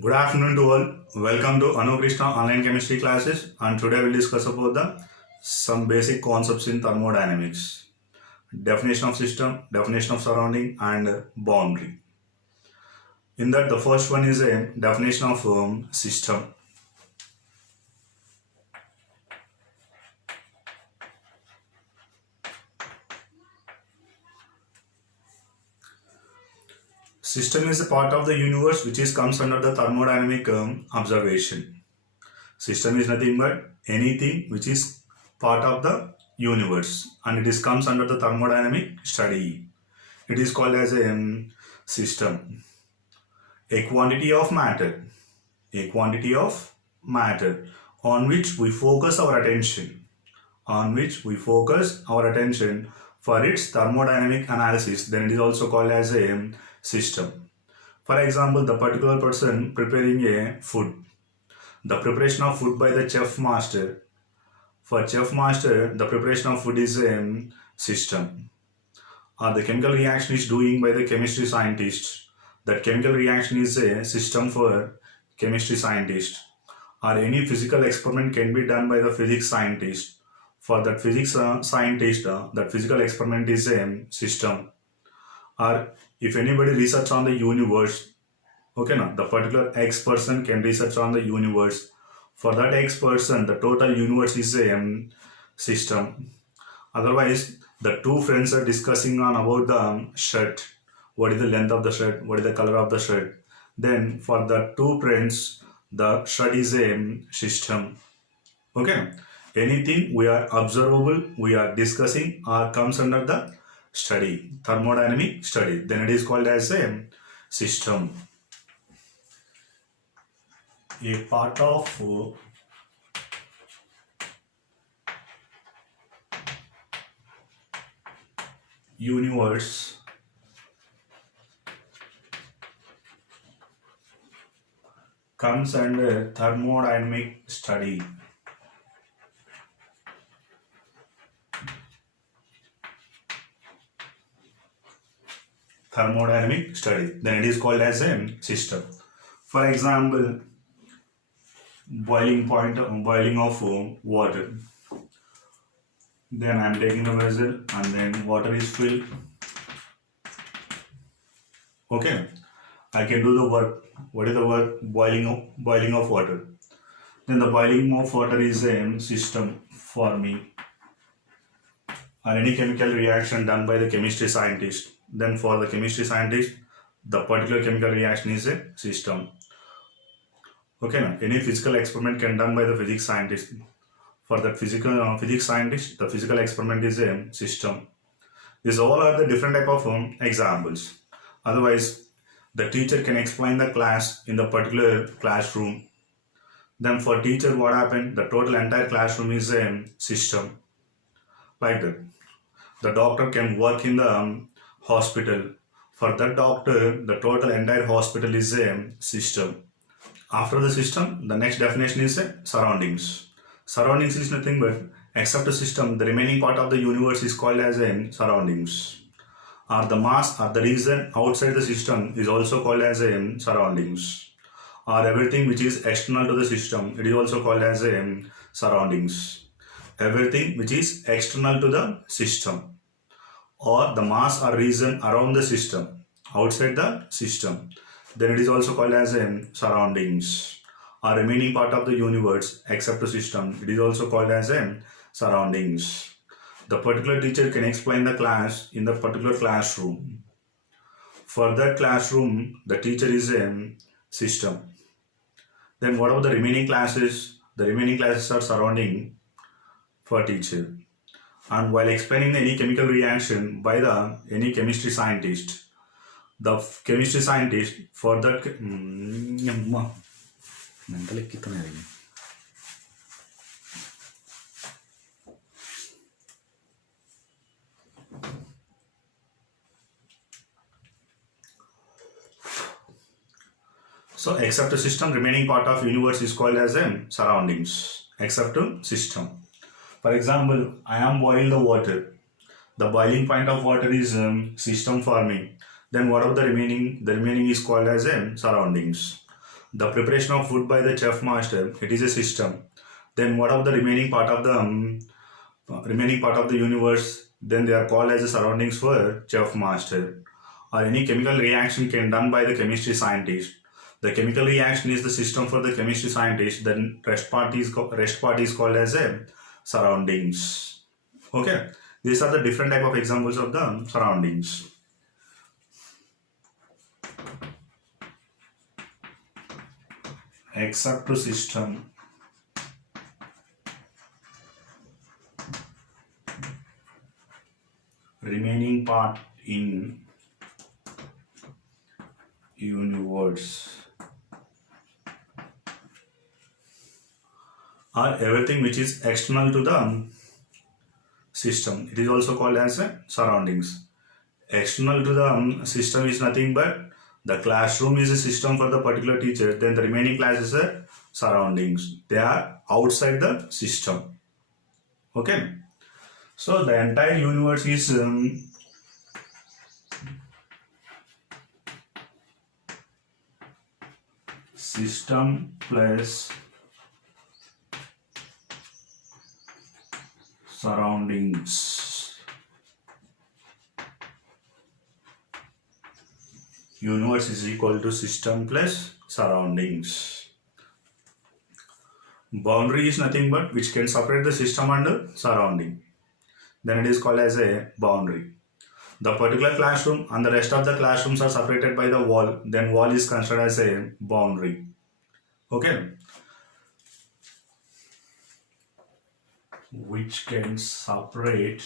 Good afternoon to all. Welcome to Anu Krishna online chemistry classes, and today we'll discuss about the some basic concepts in thermodynamics. Definition of system, definition of surrounding, and boundary. In that, the first one is a definition of system. System is a part of the universe which is comes under the thermodynamic observation. System is nothing but anything which is part of the universe, and it is comes under the thermodynamic study. It is called as a system. A quantity of matter, a quantity of matter on which we focus our attention, on which we focus our attention for its thermodynamic analysis, then it is also called as a system. For example, the particular person preparing a food, the preparation of food by the chef master. For chef master, the preparation of food is a system. Or the chemical reaction is doing by the chemistry scientist. That chemical reaction is a system for chemistry scientist. Or any physical experiment can be done by the physics scientist. For that physics scientist, that physical experiment is a system. Or if anybody research on the universe, okay, now the particular X person can research on the universe. For that X person, the total universe is a system. Otherwise, the two friends are discussing on about the shirt. What is the length of the shirt? What is the color of the shirt? Then for the two friends, the shirt is a system. Okay. Anything we are observable, we are discussing, or comes under the study, thermodynamic study. Then it is called as a system. A part of universe comes under thermodynamic study. Thermodynamic study. Then it is called as a system. For example, boiling of water. Then I am taking a vessel and then water is filled. Okay, I can do the work. What is the work? Boiling of water. Then the boiling of water is a system for me. Or any chemical reaction done by the chemistry scientist. Then for the chemistry scientist, the particular chemical reaction is a system. Okay, now any physical experiment can done by the physics scientist. For the physics scientist, the physical experiment is a system. These all are the different type of examples. Otherwise, the teacher can explain the class in the particular classroom. Then for teacher, what happened? The total entire classroom is a system. Like that. The doctor can work in the hospital. For that doctor, the total entire hospital is a system. After the system, the next definition is a surroundings. Surroundings is nothing but except a system, the remaining part of the universe is called as a surroundings. Or the mass or the region outside the system is also called as a surroundings. Or everything which is external to the system, it is also called as a surroundings. Everything which is external to the system, or the mass or region around the system, outside the system, then it is also called as a surroundings. Or remaining part of the universe except the system, it is also called as a surroundings. The particular teacher can explain the class in the particular classroom. For that classroom, the teacher is a system. Then what about the remaining classes? The remaining classes are surrounding for teacher. And while explaining any chemical reaction by the any chemistry scientist, the chemistry scientist for that so except a system, remaining part of universe is called as a surroundings. Except a system. For example, I am boiling the water. The boiling point of water is system for me. Then what about the remaining? The remaining is called as a surroundings. The preparation of food by the chef master, it is a system. Then what of the remaining part of the universe? Then they are called as the surroundings for chef master. Or any chemical reaction can done by the chemistry scientist. The chemical reaction is the system for the chemistry scientist. Then rest part is called as a surroundings. Okay, these are the different type of examples of the surroundings. Except to system, remaining part in universe, or everything which is external to the system, it is also called as a surroundings. External to the system is nothing but the classroom is a system for the particular teacher, then the remaining class is a surroundings. They are outside the system. Okay, so the entire universe is system plus surroundings. Universe is equal to system plus surroundings. Boundary is nothing but which can separate the system and surrounding. Then it is called as a boundary. The particular classroom and the rest of the classrooms are separated by the wall. Then wall is considered as a boundary. Okay. Which can separate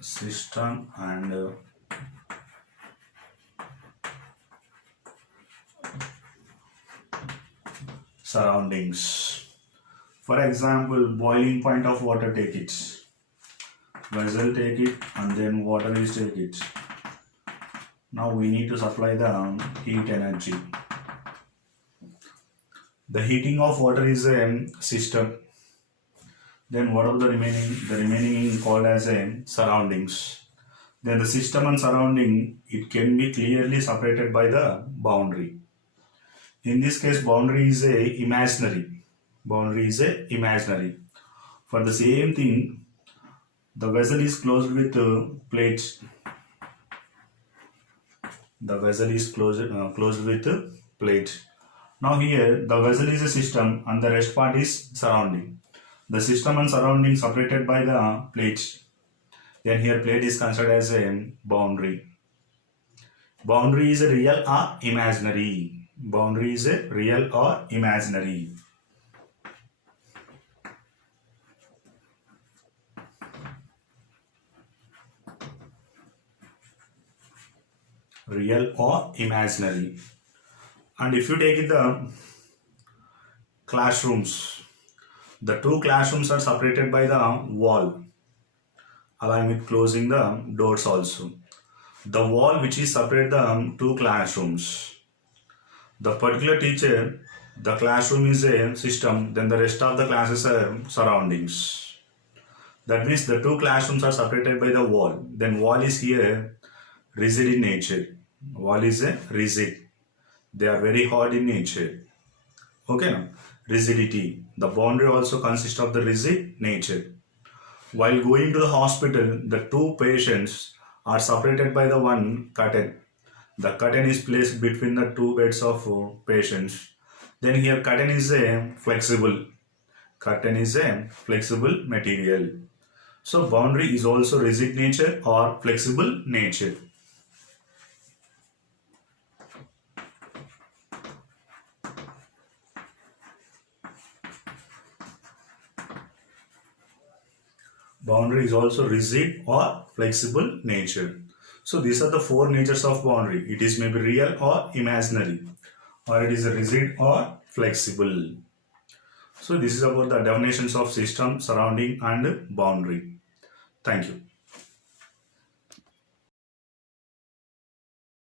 system and surroundings. For example, boiling point of water, take it. Vessel, take it, and then water is take it. Now we need to supply the heat energy. The heating of water is a system. Then what are the remaining? The remaining called as a surroundings. Then the system and surrounding, it can be clearly separated by the boundary. In this case, boundary is a imaginary. Boundary is a imaginary. For the same thing, the vessel is closed with plates. The vessel is closed with plate. Now here the vessel is a system and the rest part is surrounding. The system and surrounding separated by the plates. Then here plate is considered as a boundary. Boundary is a real or imaginary. Boundary is a real or imaginary. Real or imaginary. And if you take the classrooms, the two classrooms are separated by the wall, along with closing the doors also. The wall which is separate the two classrooms. The particular teacher, the classroom is a system, then the rest of the classes are surroundings. That means the two classrooms are separated by the wall. Then wall is here rigid in nature. Wall is a rigid. They are very hard in nature. Okay, now rigidity. The boundary also consists of the rigid nature. While going to the hospital, the two patients are separated by the one curtain. The curtain is placed between the two beds of patients. Then here curtain is a flexible. Curtain is a flexible material. So boundary is also rigid nature or flexible nature. Boundary is also rigid or flexible nature. So these are the four natures of boundary. It is maybe real or imaginary, or it is rigid or flexible. So this is about the definitions of system, surrounding and boundary. Thank you.